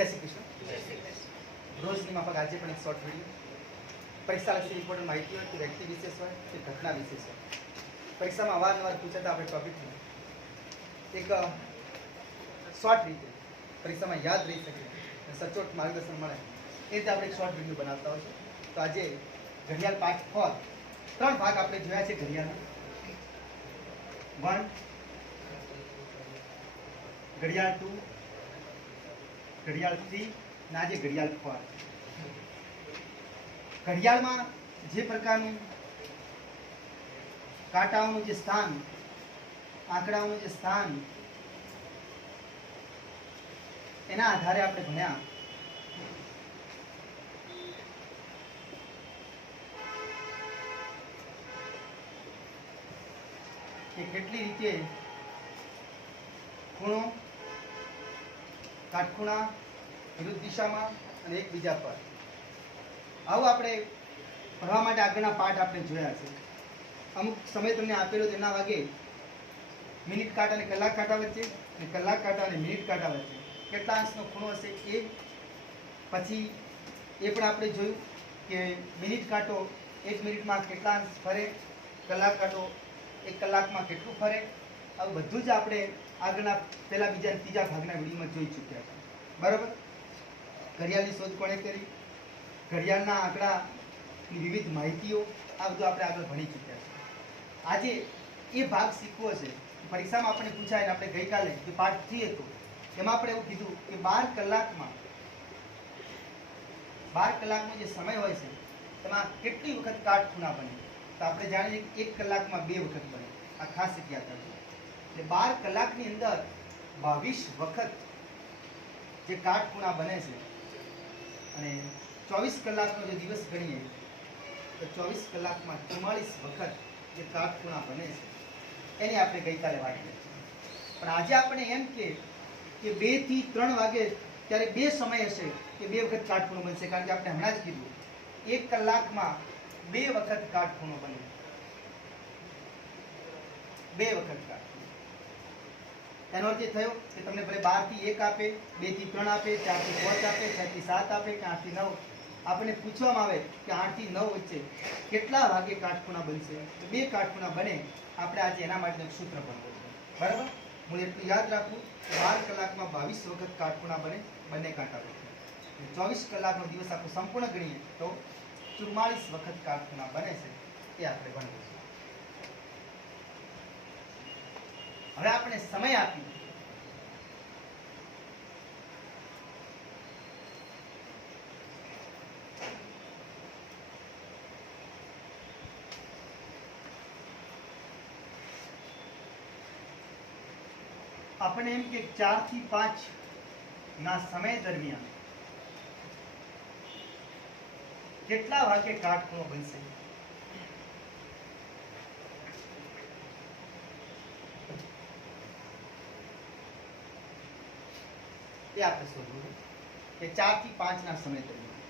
जय श्री कृष्ण। रोजनी माफक आज पण एक शॉर्ट वीडियो परीक्षा लक्षी इम्पोर्टન્ટ माहिती हो कि व्यक्ति विशेष हो कि घटना विशेष हो। परीक्षा में अवारनवार पूछाता अपने टॉपिक एक शॉर्ट रीते परीक्षा में याद रही सके सचोट मार्गदर्शन मळे ए रीते આપણે એક શોર્ટ વિડિયો બનાવતા હોય છે। તો આજે ઘડિયાળ પાર્ટ 4 ત્રણ ભાગ આપણે જોયા છે ઘડિયાળના। 1 ઘડિયાળ 2 घड़ियाल 3 ने आज घड़ियाल 4। घड़ियाल में जे प्रकार कांटाओं जे स्थान आंकड़ाओं जे स्थान एना आधारे आपणे भण्या कि केटली रीते खूणो काटखूणा विरुद्ध दिशा में एक बीजा पर आव आपणे भणवा माटे आगळना पाठ आपणे जोया छे। अमुक समय तमने आपेलो तेना वागे मिनिट कांटा अने कलाक कांटा वच्चे अने कलाक कांटा अने मिनिट कांटा वच्चे केटला अंशनो खूणो हशे ए पछी ए पण आपणे जोयुं के मिनिट कांटो 1 मिनिट में केटला अंश फरे कलाक कांटो 1 कलाक में केटલું फरे आ બધું જ આપણે આગળના પહેલા બીજા ત્રીજા ભાગના વિડિયોમાં જોઈ ચૂક્યા હતા। बराबर। घड़ियाळની શોધ કોણે કરી, ઘડિયાળના આંકડાની વિવિધ માહિતીઓ આ બધું આપણે આગળ ભણી ચૂક્યા છે। આજે એ ભાગ શીખવો છે। પરીક્ષામાં આપણે પૂછાય ને આપણે ગઈકાલે જે પાર્ટ 3 હતો એમાં આપણે એવું કીધું કે 12 કલાકનો જે સમય હોય છે તેમાં કેટલી વખત કાટખૂણા બને। તો આપણે જાણીએ કે 1 કલાકમાં 2 વખત બને। આ ખાસ યાદ રાખજો। એટલે 12 કલાકની અંદર 22 વખત જે કાટખૂણા બને છે અને 24 કલાકનો જે દિવસ ગણીએ તો 24 કલાકમાં 44 વખત જે કાટખૂણા બને છે એની આપણે ગઈકાલે વાત કરી। પણ આજે આપણે એમ કે 2 થી 3 વાગે ત્યારે બે સમય હશે કે 2 વખત કાટખૂણો બનશે, કારણ કે આપણે હમણાં જ કીધું 1 કલાકમાં 2 વખત કાટખૂણો બને, 2 વખત કાટખૂણો। એનો અર્થ એ થયો કે તમને ભલે 12 થી 1 આપે, 2 થી 3 આપે, 4 થી 5 આપે, 6 થી 7 આપે કે 8 થી 9 આપણને પૂછવામાં આવે કે 8 થી 9 વચ્ચે કેટલા ભાગે કાટખૂણા બનશે તો 2 કાટખૂણા બને। આપણે આજે એના માટે એક સૂત્ર ભણવું છે। બરાબર। હું એટલું યાદ રાખું કે 12 કલાકમાં 22 વખત કાટખૂણા બને, બંને કાંટા વચ્ચે। 24 કલાકનો દિવસ આપણે સંપૂર્ણ ગણીએ તો 44 વખત કાટખૂણા બને છે એ આપણે ભણવું છે। હવે આપણે સમય આપી આપણે એમ કે 4 થી 5 ના સમય દરમિયાન કેટલા વાગે કાટખૂણો બનશે એ આપણે શોધવું કે 4 થી 5 ના સમય દરમિયાન।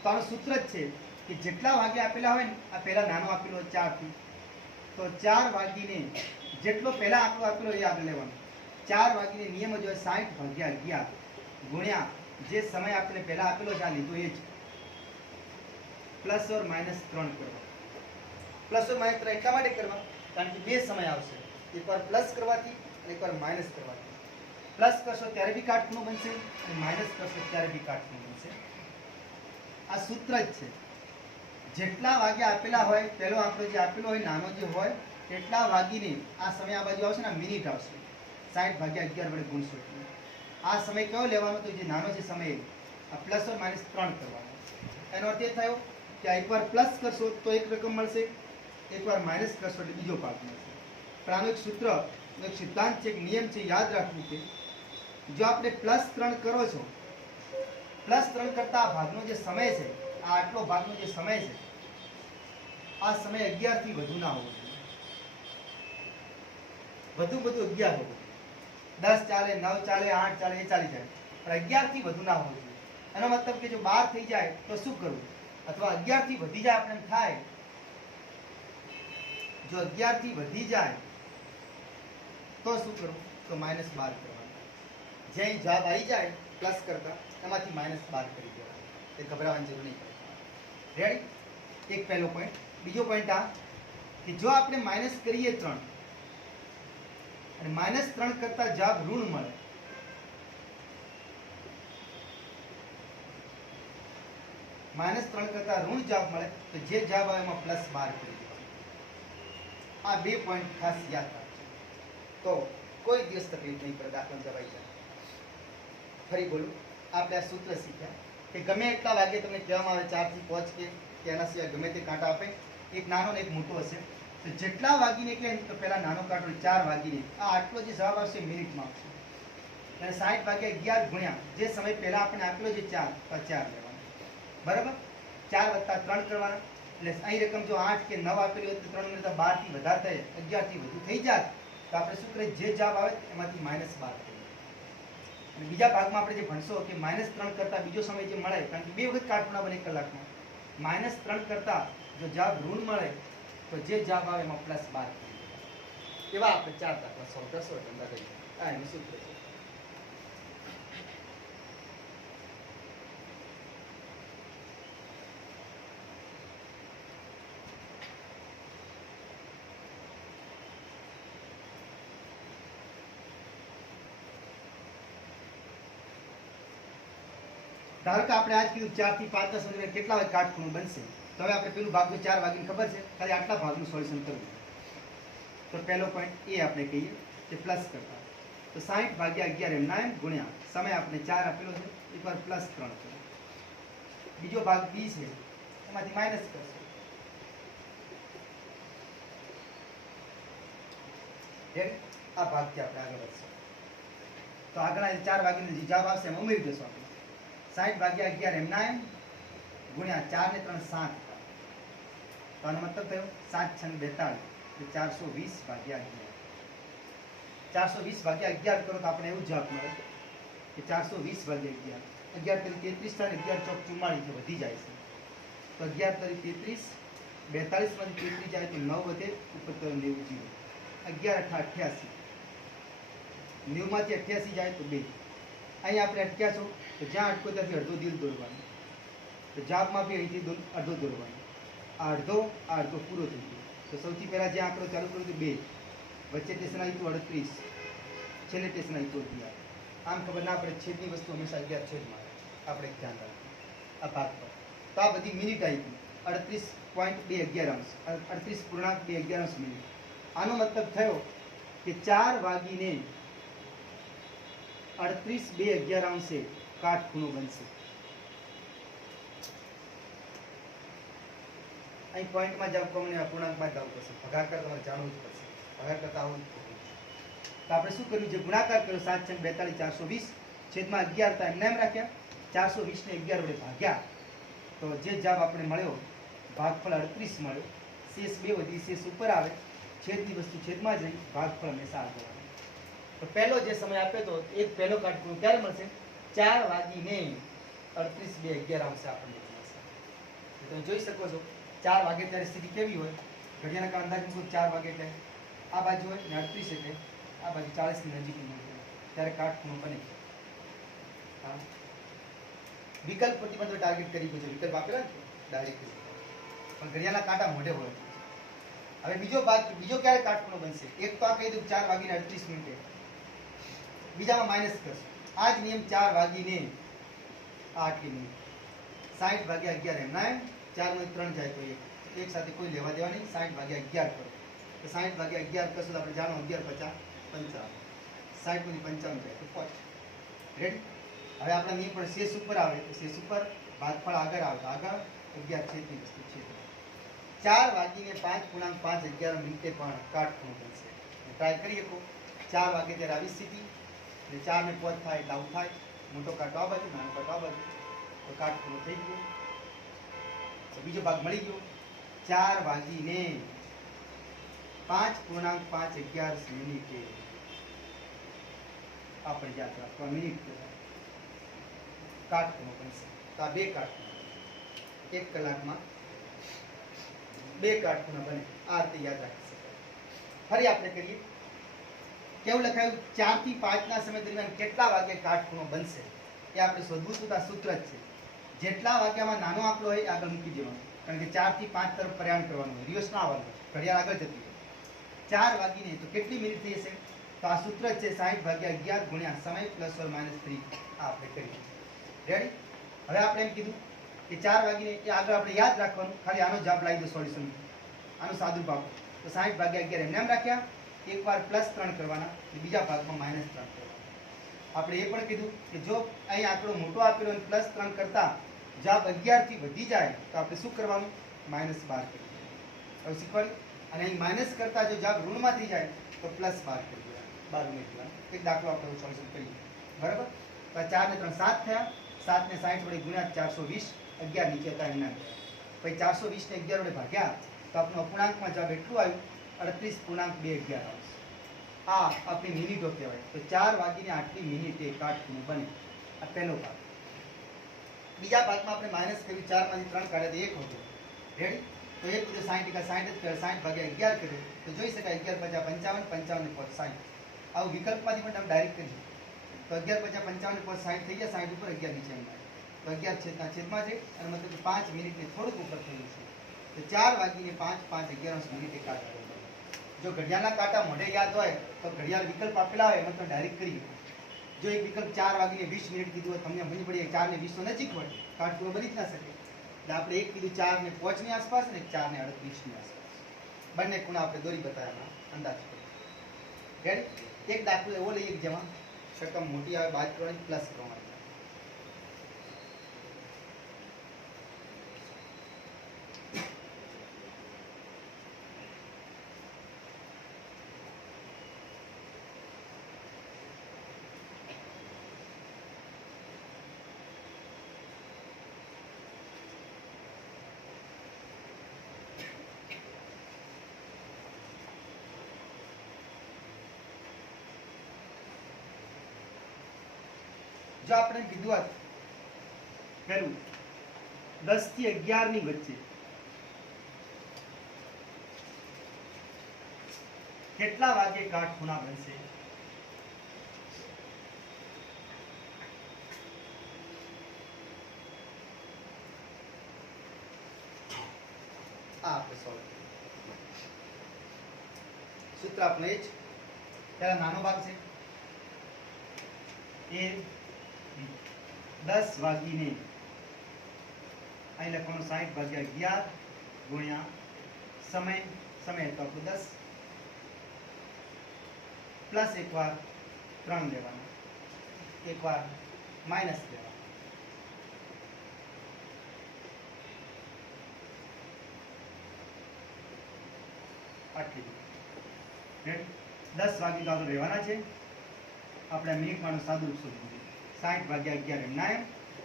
તો આનું સૂત્ર જ છે કે જેટલા વાગે આપેલા હોય ને આ પહેલા નાનો આપેલો 4 થી તો 4 વાગીને જેટલો પહેલા આંકડો આપેલો એ આગળ લેવાનો। 4 વાગીને નિયમ જ હોય 60/11 ગુણ્યા જે સમય આપણે પહેલા આપેલો છે આ લીધો એ જ પ્લસ ઓર માઇનસ 3 કરવા। પ્લસ ઓર માઇનસ 3 એટલા માટે કરવા કારણ કે બે સમય આવશે, એકવાર પ્લસ કરવાથી અને એકવાર માઇનસ કરવાથી। प्लस करशो त्यारे भी काटखूणो बनशे અને माइनस करशो त्यारे भी काटखूणो बनशे। आ सूत्र ज छे। जेटला वागे आपेला होय पहेलो आंकड़ो जे आपेलो होय नानो जे होय तेटला वागीने आ समय आ बाजू आवशे ने मिनिट आवशे 60/11 वडे गुणशो। आ समय कयो लेवानो तो जे नानो जे समय आ प्लस और माइनस 3 करवानो। एनो अर्थ ए थयो कि एक बार प्लस करशो तो एक रकम मळशे, एक बार माइनस करशो એટલે બીજો પાર્ટ મળશે। પણ આનો એક સૂત્ર એક સિદ્ધાંત છે, એક નિયમ છે, યાદ રાખવું છે। जो आपने +3 करो छो +3 करता आ भागनो जे समय छे आ आटलो भागनो जे समय छे आ समय 11 થી વધુ ના હોવો જોઈએ। વધુ 11 હોવો, 10 ચાલે, 9 ચાલે, 8 ચાલે એ ચાલી જાય, પણ 11 થી વધુ ના હોવો જોઈએ। એનો મતલબ કે જો 12 થઈ જાય તો શું કરવું, અથવા 11 થી વધી જાય આપણે થાય, જો 11 થી વધી જાય तो शू करूँ तो -12 करवानुं। जे जवाब आई जाए પ્લસ કરતા એમાંથી -12 કરી દેવાના. તે ગભરાવાની જરૂર નહીં પડે. રેડી? એક પહેલો પોઈન્ટ. બીજો પોઈન્ટ આ કે જો આપણે માઇનસ કરીએ 3 અને -3 કરતા જવાબ ઋણ મળે, -3 કરતા ઋણ જવાબ મળે તો જે જવાબ આવે એમાં +12 કરી દેવાનો. આ 2 પોઈન્ટ ખાસ યાદ રાખજો તો કોઈ દિવસ તકલીફ નહીં પડે, દાખલા દવાઈ જાય. ફરી બોલું, આપણે આ સૂત્ર શીખ્યા કે ગમે એટલા વાગે તમને કહેવામાં આવે 4 થી 5 કે એના સિવાય ગમે તે કાંટા આપે, એક નાનો ને એક મોટો હશે, તો જેટલા વાગીને કહે તો પહેલા નાનો કાંટો 4 વાગીને આ આટલો જે જવાબ આવશે મિનિટમાં આવશે. અને 60 ભાગ્યા 11 ગુણ્યા જે સમય પહેલા આપણે આપેલો છે 4 તો 4 લેવાનો. બરાબર? 4 વત્તા 3 કરવાના. એટલે અહીં રકમ જો 8 કે 9 આપેલી હોય તો 3 મિનિટ 12 થી વધારે થાય, 11 થી વધુ થઈ જાય તો આપણે શું કરીએ, જે જવાબ આવે એમાંથી -12 કરીએ. અને બીજા ભાગમાં આપણે જે ભણશો કે -3 કરતા બીજો સમય જે મળે, કારણ કે 2 વખત કાટખૂણા બને 1 કલાકમાં, -3 કરતા જો જવાબ ઋણ મળે તો જે જવાબ આવે એમાં +12 કરીએ. એવા આપણે 4 દાખલા સોલ્વ કરશો ધંધા કરીએ. આ એનું સૂત્ર છે. ધારો કે આપણે આજ કીધું 4 થી 5 સુધીમાં કેટલા વાગે કાટખૂણો બનશે. તો હવે આપણે પેલું ભાગનું 4 વાગીને ખબર છે, ખાલી આટલા ભાગનું સોલ્યુશન કરવું. તો પહેલો પોઈન્ટ એ આપણે કહીએ કે પ્લસ કરતા તો 60 ભાગ્યા 11 એમના એમ ગુણ્યા સમય આપણે 4 આપેલો છે, એકવાર +3 કરો. બીજો ભાગ બી છે એમાંથી માઇનસ કરશો. આ ભાગથી આપણે આગળ વધશું. તો આગળ 4 વાગીને જે જવાબ આવશે એમ ઉમેરી દેશો આપણે. 60 ભાગ્યા 11 એમના એમ ગુણ્યા 4 ને 3 7. તો આનો મતલબ થયો 7 6 42 એટલે 420 ભાગ્યા 11. 420 ભાગ્યા 11 કરો તો આપણે એવું જવાબ મળે કે 420 ભાગ્યા 11 તરી 33 થાય, 11 ચોક 44 છે, વધી જાય છે. તો 11 તરી 33, 42 માંથી 33 જાય તો 9 વધે, ઉપર તો 90 0. 11 8 88, 90 માંથી 88 જાય તો 2. અહીં આપણે અટક્યા છો તો જ્યાં અટકો ત્યાંથી અડધો દિલ દોરવાનો. તો જવાબમાં બી અહીંથી અડધો દોરવાનો. આ અડધો પૂરો થઈ ગયો. તો સૌથી પહેલાં જે આંકડો ચાલુ કર્યો તો 2, વચ્ચે ટેશન આવી તો 38, છેલ્લે ટેશન આવી તો 11. આમ ખબર ના પડે, છેદની વસ્તુ હંમેશા 11 છેદમાં આવે, આપણે ધ્યાન રાખવું આ ભાગ પર. તો આ બધી મિનિટ આવી ગઈ 38.211 38.211 મિનિટ. આનો મતલબ થયો કે 4 વાગીને 38.211 કાટખૂણો બનશે. અહીં પોઈન્ટમાં જાવ કોમને અપૂર્ણાંકમાં જાવ પડશે, ભાગાકાર તમારે જાણવું જ પડશે, ભાગાકાર કરતા આવડવું જ પડશે. તો આપણે શું કર્યું, જે ગુણાકાર કર્યો 7 6 42 420 છેદમાં 11 હતા એમને એમ રાખ્યા, 420 ને 11 વડે ભાગ્યા તો જે જવાબ આપણે મળ્યો ભાગફળ 38 મળ્યો. શેષ 2 વધી, શેષ ઉપર આવે, છેદની વસ્તુ છેદમાં જઈ, ભાગફળ હંમેશા આગળ આવે. તો પહેલો જે સમય આપ્યો તો એક પહેલો કાટખૂણો ક્યારે મળશે, 4 વાગીને 38.211 આવશે આપણને મળશે. તમે જોઈ શકો છો 4 વાગે ત્યારે સ્થિતિ કેવી હોય, ઘડિયાળના કાંટા અંદાજ મૂકો 4 વાગે એટલે આ બાજુ હોય ને 38 એટલે આ બાજુ 40 ની નજીકની હોય ત્યારે કાટખૂણો બને. હા, વિકલ્પ પ્રતિબંધ ટાર્ગેટ કરી છે, વિકલ્પ આપેલા ને ડાયરેક્ટ, પણ ઘડિયાળના કાંટા મોઢે હોય. હવે બીજો ભાગ, બીજો ક્યારે કાટખૂણો બનશે, એક તો આ કહી દઉં 4 વાગીને 38 મિનિટે, બીજામાં માઇનસ કરશો. આ જ નિયમ 4 વાગીને 8 મિનિટ, 60 ભાગ્યા 11 એમના એમ 4 નો 3 જાય તો 1, એક સાથે કોઈ લેવા દેવા નહીં. 60 ભાગ્યા 11 કરો તો 60 ભાગ્યા 11 કરશો તો આપણે જાણો 11 50 55, 60 માંથી 55 જાય તો 5. રેડી? હવે આપણા નિયમ પણ શેષ ઉપર આવે તો શેષ ઉપર, ભાગફળ આગળ આવે તો આગળ, 11 છેદની વસ્તુ છે. 4 વાગીને 5.511 મિનિટે પણ કાટખૂણો બનશે. ટ્રાય કરી શકો. 4 વાગે ત્યારે આવી સ્થિતિ, એટલે 4 ને 5 થાય એટલે આવું થાય, મોટો કાંટો આ બાજુ, નાનો કાંટો આ બાજુ, તો કાટખૂણો થઈ ગયો. તો બીજો ભાગ મળી ગયો. 4 વાગીને 5.511 મિનિટે આપણે યાદ રાખવા મિનિટ કાટખૂણો બનશે. તો આ 2 કાટખૂણા 1 કલાકમાં 2 કાટખૂણા બને. આ રીતે યાદ રાખી શકાય. ફરી આપણે કરીએ. કેવું લખાયું, 4 થી 5 ના સમય દરમિયાન કેટલા વાગે કાટખૂણો બનશે. એ આપણે શોધવું તો આ સૂત્ર જ છે. જેટલા વાગ્યામાં નાનો આંકડો હોય એ આગળ મૂકી દેવાનો, કારણ કે 4 થી 5 તરફ પ્રયાણ કરવાનું હોય, રિવર્સ ના આવવાનું, ઘડિયાળ આગળ જતી હોય. 4 વાગીને તો કેટલી મિનિટ થઈ હશે? તો આ સૂત્ર છે 60/11 ગુણ્યા સમય પ્લસ ઓર માઇનસ 3. આ આપણે કરીએ. રેડી? હવે આપણે એમ કીધું કે 4 વાગીને એ આગળ આપણે યાદ રાખવાનું, ખાલી આનો જવાબ લાવી દો સોલ્યુશન, આનું સાદું ભાગ. તો 60/11 એમને એમ રાખ્યા, એકવાર +3 કરવાના, બીજા ભાગમાં -3 કરવાના. આપણે એ પણ કીધું કે જો અહીં આંકડો મોટો આપેલો અને +3 કરતા જવાબ 11 થી વધી જાય તો આપણે શું કરવાનું? -12 કરવાનું. હવે શીખવાડ્યું. અને અહીં માઇનસ કરતા જો જવાબ ઋણમાં થઈ જાય તો +12 કરી દેવાનું, 12 ઉમેરવાનું. એક દાખલો આપણે સોલ્યુશન કરીએ. બરાબર? તો 4 ને 3 7 થયા, 7 ને 60 વડે ગુણ્યા 420, 11 નીચે હતા એમના. પછી 420 ને 11 વડે ભાગ્યા તો આપણો અપૂર્ણાંકમાં જવાબ એટલું આવ્યું 38.211 આવશે. આ આપણી મિનિટો કહેવાય. તો 4 વાગીને આટલી મિનિટે કાટખૂણો બને. આ પહેલો ભાગ. બીજા ભાગમાં આપણે માઇનસ કર્યું, 4 માંથી 3 કાઢ્યા તો 1 હતો. રેડી? તો 1 બધું 60 × 60 જ કરે, 60/11 કર્યું તો જોઈ શકાય 11 × 55 55 ને 60. આવું વિકલ્પમાંથી પણ તમે ડાયરેક્ટ કરી. તો 11 × 55 ને 60 થઈ ગયા, 60 ઉપર 11 નીચે એમ. તો 11 છેદના છેદમાં છે અને મતલબ કે 5 મિનિટને થોડુંક ઉપર થયું છે. તો 4 વાગીને 5 5 11 મિનિટે કાઢો. જો ઘડિયાળના કાંટા મોઢે યાદ હોય તો ઘડિયાળ વિકલ્પ આપેલા હોય એમાં તો ડાયરેક્ટ કરી. જો એક વિકલ્પ 4 વાગીને 20 મિનિટ કીધું હોય, તમને સમજ પડી 4 ને 20 નજીક હોય, કાટખૂણો બની જ ના શકે. એટલે આપણે એક કીધું 4 ને 5 ની આસપાસ ને 4 ને 38 ની આસપાસ. બંને ખૂણા આપણે દોરી બતાવ્યા, અંદાજ કરીએ. રેડી? એક દાખલો એવો લઈએ કે જેમાં રકમ મોટી આવે, બાદ કરવાની, પ્લસ કરવાની. જો આપણે કીધું હોત પહેલું 10 થી 11 ની વચ્ચે કેટલા વાગે કાટખૂણા બનશે? આ આપણે સોલ્વ કરીએ. સૂત્ર આપણે એ જ. પહેલા નાનો ભાગ છે એ 10 વાગીને અહીં લખવાનું 60/11 ગુણ્યા સમય, સમય તો આપણું 10 પ્લસ એકવાર 3 લેવાના, એકવાર માઇનસ લેવાના. આટલી 10 વાગે તો આપણે રહેવાના છે. આપણે મિનિટમાંનું સાદું રૂપ શોધવું છે. 60/11 એમના એમ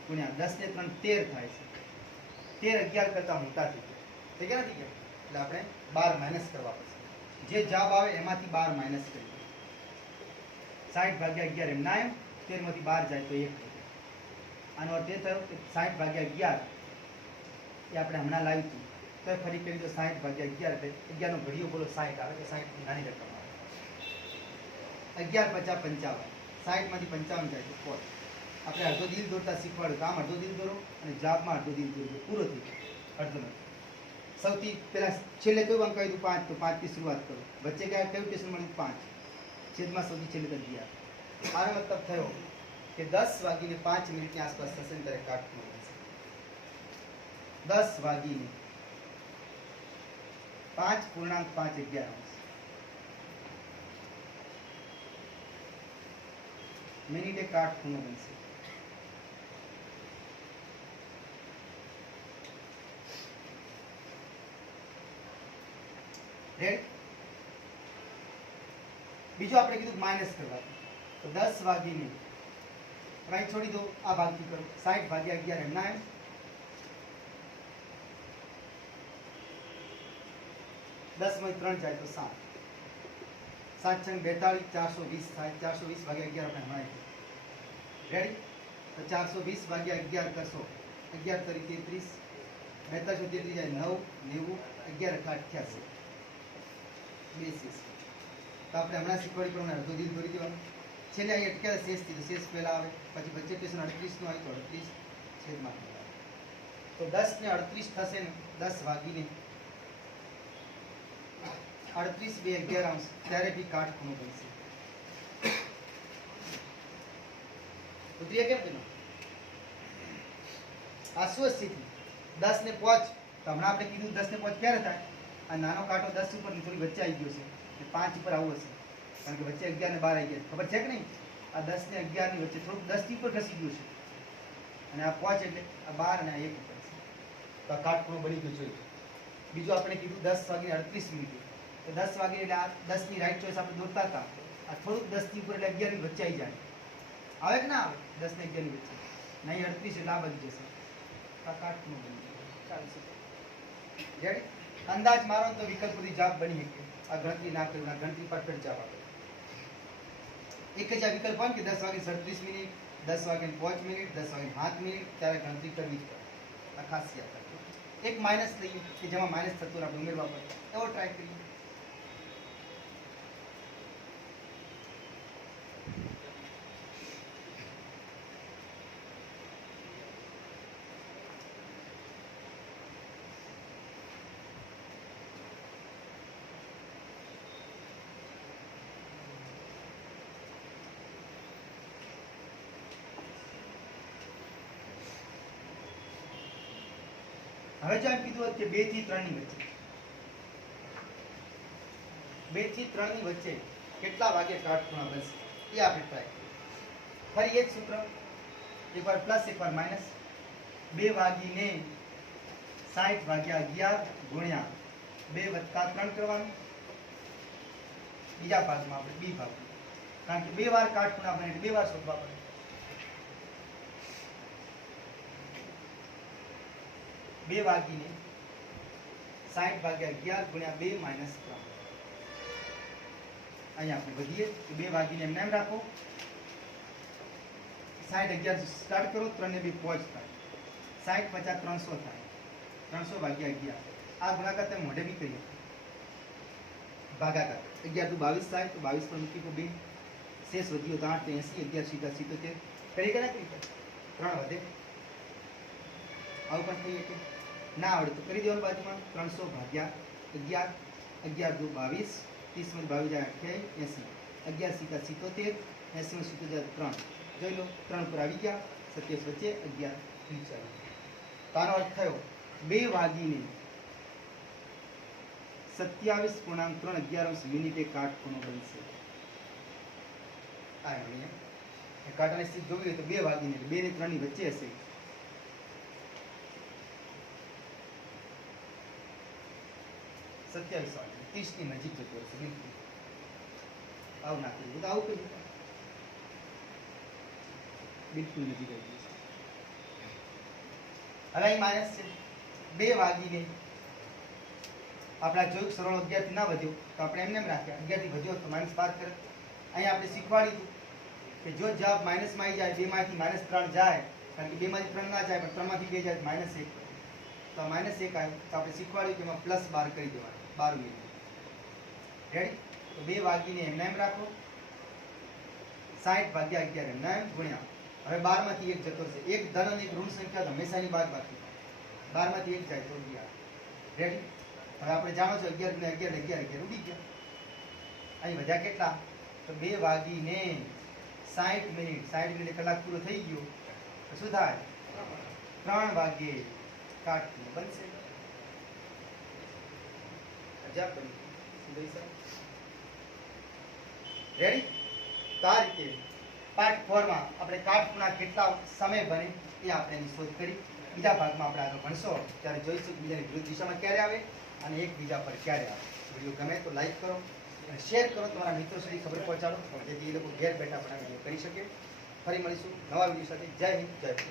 ગુણ્યા 10 ને 3 13 થાય છે. 13 11 કરતા મોટા થઈ ગયા. થઈ ગયા નથી ગયા? એટલે આપણે 12 માઇનસ કરવા પડશે. જે જવાબ આવે એમાંથી 12 માઇનસ કરીએ. 60/11 એમના એમ, 13 માંથી 12 જાય તો 1 થઈ જાય. આનો અર્થ એ થયો કે 60/11 એ આપણે હમણાં લાવ્યું હતું તો ફરી કરી તો 60/11 એટલે 11 નો ઘડિયો બોલો 60 આવે કે 60 ની નાની રકમ આવે. 11 × 50 55, 60 માંથી 55 જાય તો 4. આપણે અડધો દિલ દોરતા શીખવાડ્યું, કામ અડધો દિલ દોરો અને જવાબમાં અડધો દિલ દોરો, પૂરો થઈ ગયો. અડધો નથી. સૌથી પહેલા છેલ્લે કયું અંક કહ્યું? 5. તો 5 થી શરૂઆત કરો. વચ્ચે કયા કયું ટેશન મળ્યું? 5. છેદમાં સૌથી છેલ્લે કરી ગયા. આનો મતલબ થયો કે 10 વાગીને 5 મિનિટની આસપાસ થશે ને ત્યારે કાટખૂણો બનશે. 10 વાગીને 5.511 મિનિટે કાટખૂણો બનશે. બીજું આપણે કીધું માઇનસ કરવા. તો 10 વાગીને રાઈટ છોડી દો, આ ભાગથી કરો. 60/11 એમના એમ, 10 માંથી 3 જાય તો 7. 7 × 42 420 થાય. 420/11 આપણે હમણાં રેડી? તો 420/11 કરશો. 11 તરીકે 33, 42 જાય 9 90, 11 88, 82. તો આપણે હમણાં શીખવાડી પ્રમાણે અડધો દિલ દોરી દેવાનું. છેલ્લે અહીં અટક્યા શેષ થી, તો શેષ પહેલા આવે, પછી વચ્ચે પેશન 38 નું આવે તો 38 છેદમાં 2 આવે. તો 10 ને 38 થશે ને 10 ભાગીને 38 બે 11 અંશ, ત્યારે બી કાટખૂણો બનશે. ઉતરીએ કેમ કે આ શું સ્થિતિ 10 ને 5, તો હમણાં આપણે કીધું 10 ને 5 ક્યારે થાય? આ નાનો કાંટો 10 ઉપર ની થોડી વચ્ચે આવી ગયો છે, 5 ઉપર આવું હશે, કારણ કે વચ્ચે 11 ને 12 આવી ગયા, ખબર છે કે નહીં? આ 10 ને 11 ની વચ્ચે થોડુંક 10 થી ઉપર ખસી ગયું છે, અને આ 5 એટલે આ 12 અને આ 1 ઉપર છે, તો આ કાટખૂણો બની ગયો જોઈએ. બીજું આપણે કીધું 10 વાગે 38 મિનિટે, તો 10 વાગે એટલે આ 10 ની રાઈટ ચોઈસ આપણે દોરતા હતા, આ થોડુંક 10 થી ઉપર એટલે 11 ની વચ્ચે આવી જાય, આવે કે ના આવે? 10 ને 11 ની વચ્ચે નહીં, 38 એટલે આ બની જશે, આ કાટખૂણો બની જશે. ચાલશે, રેડી? અંદાજ મારો તો વિકલ્પોથી જવાબ બની શકે. આ ગણતરી ના કરી, આ ગણતરી પરફેક્ટ જવાબ આપે. એક જ આ વિકલ્પ હોય કે 10 વાગે 37 મિનિટ, 10 વાગે 5 મિનિટ, 10 વાગે 7 મિનિટ, ત્યારે ગણતરી કરવી જ પડે. આ ખાસિયત એક માઇનસ લઈએ કે જેમાં માઇનસ થતું આપણે ઉમેરવા પડે, એવો ટ્રાય કરીએ. હવે જો એમ કીધું કે 2 થી 3 ની વચ્ચે, 2 થી 3 ની વચ્ચે કેટલા વાગે કાટખૂણા બનશે એ આપણે ટ્રાય કરીએ. ફરી એક સૂત્ર, એકવાર પ્લસ એકવાર માઇનસ. 2 વાગીને 60 ભાગ્યા 11 ગુણ્યા 2 વત્તા 3 કરવાનું. બીજા ભાગમાં આપણે બી ભાગ, કારણ કે 2 વાર કાટખૂણા બને એટલે 2 વાર શોધવા પડે. 2 વાગીને 60 ભાગ્યા 11 ગુણ્યા 2 માઇનસ 3. અહીંયા આપણે વધીએ તો 2 વાગીને એમ રાખો, 60 11 સ્ટાર્ટ કરો, 3 ને 2 5 થાય, 60 50 300 થાય, 300 ભાગ્યા 11. આ ગુણાકાર તમે મોઢે બી કરીએ, ભાગાકાર 11 × 22 થાય, તો 22 પર મૂકી તો 2 શેષ વધ્યો તો 8 80, 11 સીધા 77 કરી કે ના કરી? 3 વધે, આવું પણ થઈ શકે. ના આવડે તો કરી દેવાનું બાજુમાં 300 ભાગ્યા 11, 11 × 22, 30 × 22 80, 11 સીધા 77, 80 × 77 3. જોઈ લો, 3 ઉપર આવી ગયા, 27 વચ્ચે 11 નીચે આવી. તો આનો અર્થ થયો 2 વાગીને 27.3 મિનિટે કાટખૂણો બનશે. આ અહીંયા કાંટાની સ્થિતિ જોવી હોય તો 2 વાગીને 2 ને 3 ની વચ્ચે હશે. 27 વાગે 30 ની નજીક જતો હશે. બિલકુલ આવું ના કર્યું તો આવું કર્યું, બિલકુલ નજીક આવી ગયું. હવે અહીં માઇનસ છે. 2 વાગીને આપણે જોયું સરળ 11 થી ના વધ્યો તો આપણે એમને એમ રાખ્યા, 11 થી વધ્યો તો માઇનસ 12 કરે. અહીંયા આપણે શીખવાડી કે જો જવાબ માઇનસમાં આવી જાય, 2 માંથી -3 જાય, કારણ કે 2 માંથી 3 ના જાય પણ 3 માંથી 2 જાય -1, તો -1 આવ્યું તો આપણે શીખવાડ્યું કે એમાં +12 કરી દેવાનું, 12 ઉમેરી. રેડી? તો 2 વાગીને એમને એમ રાખો, 60 ભાગ્યા 11 એમને એમ ગુણ્યા, હવે 12 માંથી 1 જતો રહેશે. એક ધન અને એક ઋણ સંખ્યા તો હંમેશાની બાદબાકી, 12 માંથી 1 જાય તો 11. રેડી? હવે આપણે જાણો છો 11 ને 11 11 ઉડી ગયા. અહીં વધ્યા કેટલા? તો 2 વાગીને 60 મિનિટ, 60 મિનિટ કલાક પૂરો થઈ ગયો તો શું થાય? 3 વાગે કાટખૂણો બનશે. અજાબ બની. રેડી? તો આ રીતે પાર્ટ 4 માં આપણે કાટખૂણા કેટલા સમય બને એ આપણે એની શોધ કરી. બીજા ભાગમાં આપણે આગળ ભણશો ત્યારે જોઈશું બીજાની વિરુદ્ધ દિશામાં ક્યારે આવે અને એકબીજા પર ક્યારે આવે. વિડીયો ગમે તો લાઈક કરો અને શેર કરો, તમારા મિત્રો સુધી ખબર પહોંચાડો જેથી એ લોકો ઘેર બેઠા પણ આ વિડીયો કરી શકે. ફરી મળીશું નવા વિડીયો સાથે. જય હિન્દ, જય ભારત.